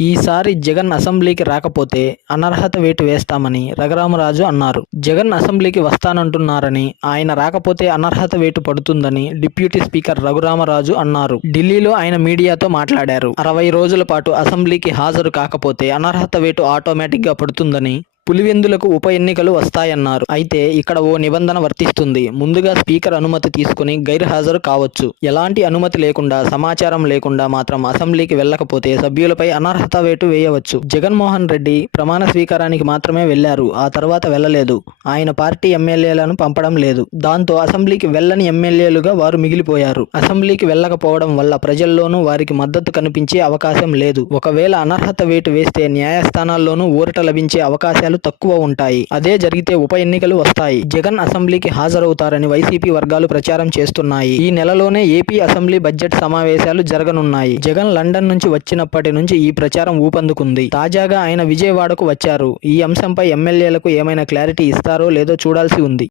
ఈసారి జగన్ అసెంబ్లీకి రాకపోతే అనర్హత వేటు వేస్తామని రఘురామరాజు అన్నారు. జగన్ అసెంబ్లీకి వస్తానంటున్నారని, ఆయన రాకపోతే అనర్హత వేటు పడుతుందని డిప్యూటీ స్పీకర్ రఘురామరాజు అన్నారు. ఢిల్లీలో ఆయన మీడియాతో మాట్లాడారు. 60 రోజుల పాటు అసెంబ్లీకి హాజరు కాకపోతే అనర్హత వేటు ఆటోమేటిక్గా పడుతుందని, పులివెందులకు ఉప ఎన్నికలు వస్తాయన్నారు. అయితే ఇక్కడ ఓ నిబంధన వర్తిస్తుంది. ముందుగా స్పీకర్ అనుమతి తీసుకుని గైర్హాజరు కావచ్చు. ఎలాంటి అనుమతి లేకుండా, సమాచారం లేకుండా మాత్రం అసెంబ్లీకి వెళ్లకపోతే సభ్యులపై అనర్హత వేటు వేయవచ్చు. జగన్మోహన్ రెడ్డి ప్రమాణ స్వీకారానికి మాత్రమే వెళ్లారు. ఆ తర్వాత వెళ్లలేదు. ఆయన పార్టీ ఎమ్మెల్యేలను పంపడం లేదు. దాంతో అసెంబ్లీకి వెళ్లని ఎమ్మెల్యేలుగా వారు మిగిలిపోయారు. అసెంబ్లీకి వెళ్లకపోవడం వల్ల ప్రజల్లోనూ వారికి మద్దతు కనిపించే అవకాశం లేదు. ఒకవేళ అనర్హత వేటు వేస్తే న్యాయస్థానాల్లోనూ ఊరట లభించే అవకాశాలు తక్కువ ఉంటాయి. అదే జరిగితే ఉప ఎన్నికలు వస్తాయి. జగన్ అసెంబ్లీకి హాజరవుతారని వైసీపీ వర్గాలు ప్రచారం చేస్తున్నాయి. ఈ నెలలోనే ఏపీ అసెంబ్లీ బడ్జెట్ సమావేశాలు జరగనున్నాయి. జగన్ లండన్ నుంచి వచ్చినప్పటి నుంచి ఈ ప్రచారం ఊపందుకుంది. తాజాగా ఆయన విజయవాడకు వచ్చారు. ఈ అంశంపై ఎమ్మెల్యేలకు ఏమైనా క్లారిటీ ఇస్తారో లేదో చూడాల్సి ఉంది.